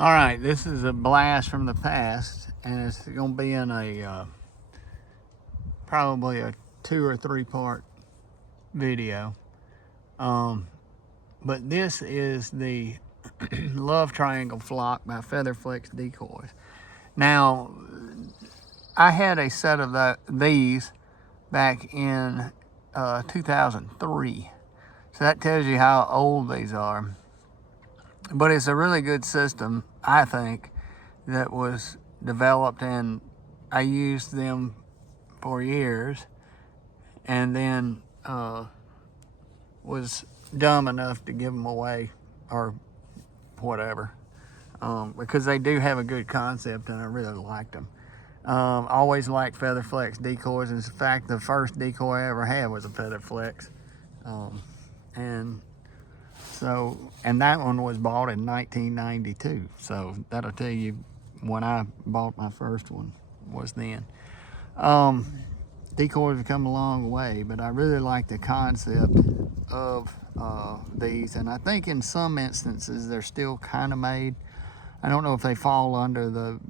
All right, this is a blast from the past, and it's going to be in a probably a 2 or 3 part video. But this is the Love Triangle Flock by Featherflex Decoys. Now, I had a set of these back in 2003, so that tells you how old these are. But it's a really good system, I think, that was developed, and I used them for years, and then was dumb enough to give them away or whatever, because they do have a good concept and I really liked them. Always liked Featherflex decoys. In fact, the first decoy I ever had was a Featherflex, and that one was bought in 1992. So that'll tell you when I bought my first one was then. Decoys have come a long way, but I really like the concept of these, and I think in some instances they're still kind of made. I don't know if they fall under the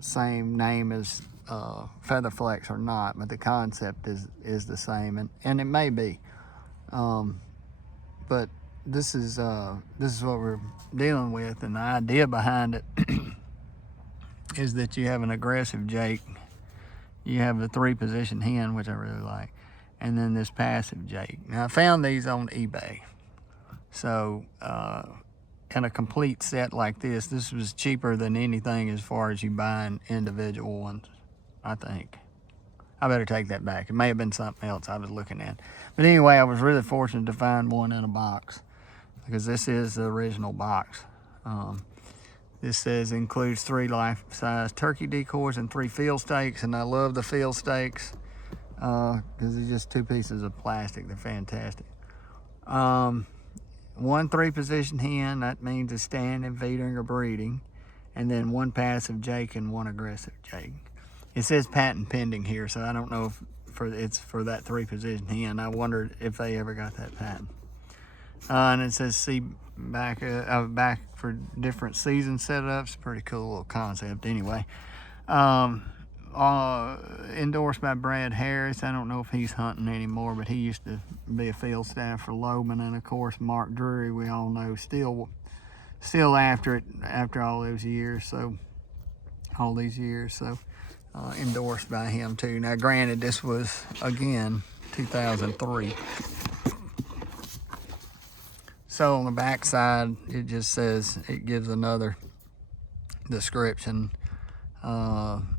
same name as Featherflex or not, but the concept is the same, and it may be. But this is what we're dealing with, and the idea behind it is that you have an aggressive jake, you have the 3-position hen, which I really like, and then this passive jake. Now I found these on eBay, so in a complete set like this was cheaper than anything as far as you buying individual ones, I think. I better take that back. It may have been something else I was looking at. But anyway, I was really fortunate to find one in a box, because this is the original box. This says includes 3 life-size turkey decoys and 3 field stakes, and I love the field stakes because they're just 2 pieces of plastic. They're fantastic. 1 3-position hen, that means a standing, feeding, or breeding, and then 1 passive jake and 1 aggressive jake. It says patent pending here, so I don't know if it's for that 3-position hen. I wondered if they ever got that patent. And it says see back for different season setups. Pretty cool little concept anyway. Endorsed by Brad Harris. I don't know if he's hunting anymore, but he used to be a field staff for Loman, and of course Mark Drury, we all know, still after it after all these years. So endorsed by him too. Now granted, this was again 2003. So on the back side, it just says, it gives another description.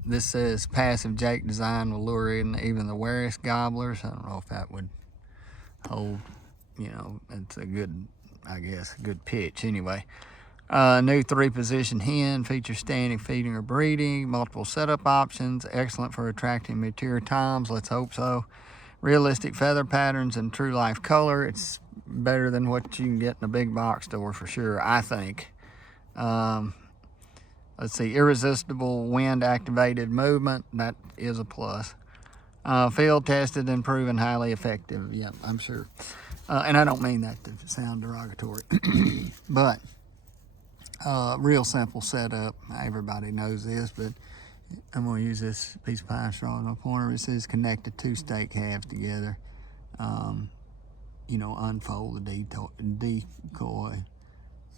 This says passive jake design will lure in even the wariest gobblers. I don't know if that would hold, it's a good, I guess, good pitch anyway. New 3-position hen, features standing, feeding, or breeding, multiple setup options, excellent for attracting mature toms, let's hope so. Realistic feather patterns and true life color. It's better than what you can get in a big box store for sure, I think. Let's see, irresistible wind activated movement, that is a plus. Field tested and proven highly effective. Yeah, I'm sure. And I don't mean that to sound derogatory, but real simple setup. Everybody knows this, but I'm going to use this piece of pine straw as my pointer. It says connected 2 stake halves together. Unfold the decoy.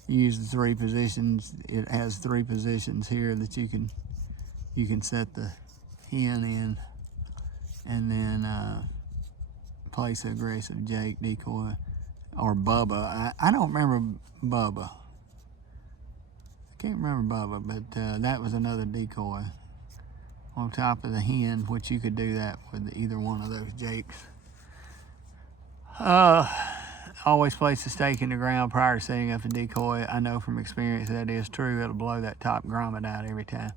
Use the 3 positions. It has 3 positions here that you can set the hen in, and then place the aggressive jake, decoy, or Bubba. I don't remember Bubba. I can't remember Bubba, but that was another decoy on top of the hen, which you could do that with either one of those jakes. Always place the stake in the ground prior to setting up the decoy. I know from experience that is true. It'll blow that top grommet out every time.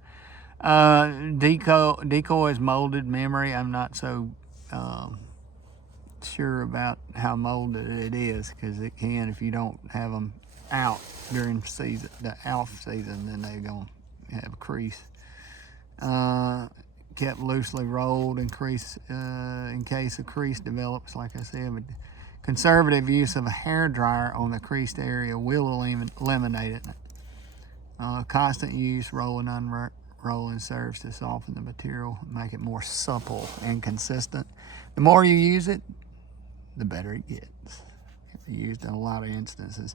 Decoy is molded memory. I'm not so sure about how molded it is, because it can, if you don't have them out during the alpha season, then they're gonna have a crease. Kept loosely rolled in case a crease develops, like I said. But conservative use of a hair dryer on the creased area will eliminate it. Constant use, rolling, unrolling, serves to soften the material, make it more supple and consistent. The more you use it, the better it gets. Used in a lot of instances.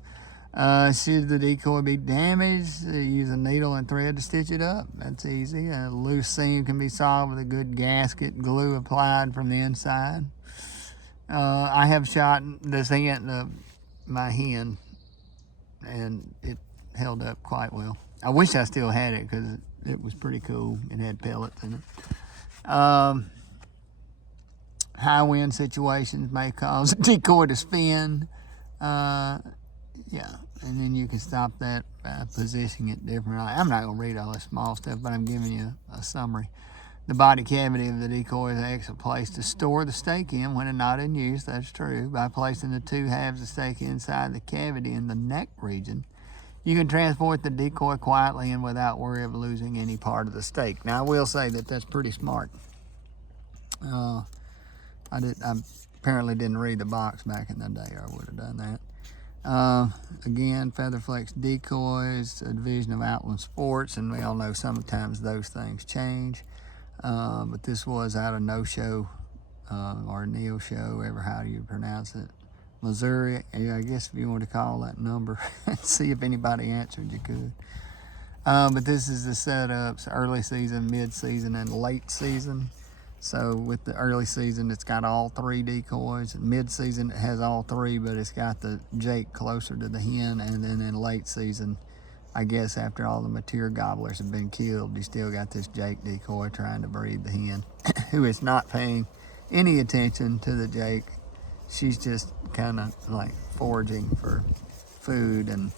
Should the decoy be damaged, use a needle and thread to stitch it up. That's easy. A loose seam can be solved with a good gasket glue applied from the inside. I have shot this hen, my hen, and it held up quite well. I wish I still had it because it was pretty cool. It had pellets in it. High wind situations may cause a decoy to spin. Yeah, and then you can stop that by positioning it differently. I'm not going to read all this small stuff, but I'm giving you a summary. The body cavity of the decoy is an excellent place to store the stake in when not in use. That's true. By placing the two halves of stake inside the cavity in the neck region, you can transport the decoy quietly and without worry of losing any part of the stake. Now, I will say that that's pretty smart. I apparently didn't read the box back in the day, or I would have done that. Again, Featherflex Decoys, a division of Outland Sports, and we all know sometimes those things change. But this was out of No Show, or Neo Show, ever how do you pronounce it, Missouri. I guess if you want to call that number and see if anybody answered, you could. But this is the setups: early season, mid-season, and late season. So with the early season, it's got all three decoys. Mid-season, it has all three, but it's got the Jake closer to the hen. And then in late season, I guess after all the mature gobblers have been killed, you still got this Jake decoy trying to breed the hen, who is not paying any attention to the Jake. She's just kind of like foraging for food, and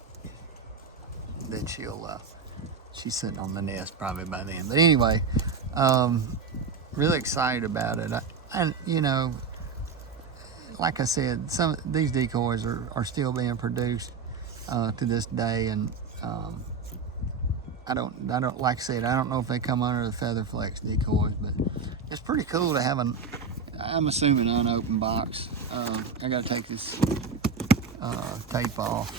then she's sitting on the nest probably by then. But anyway, really excited about it. And you know, like I said, some of these decoys are still being produced to this day, and I don't like I said, I don't know if they come under the Featherflex decoys, but it's pretty cool to have I'm assuming unopened box. I gotta take this tape off,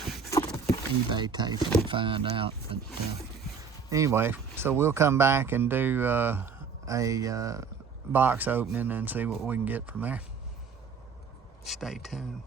eBay tape, and find out. But anyway, so we'll come back and do a box opening and see what we can get from there. Stay tuned.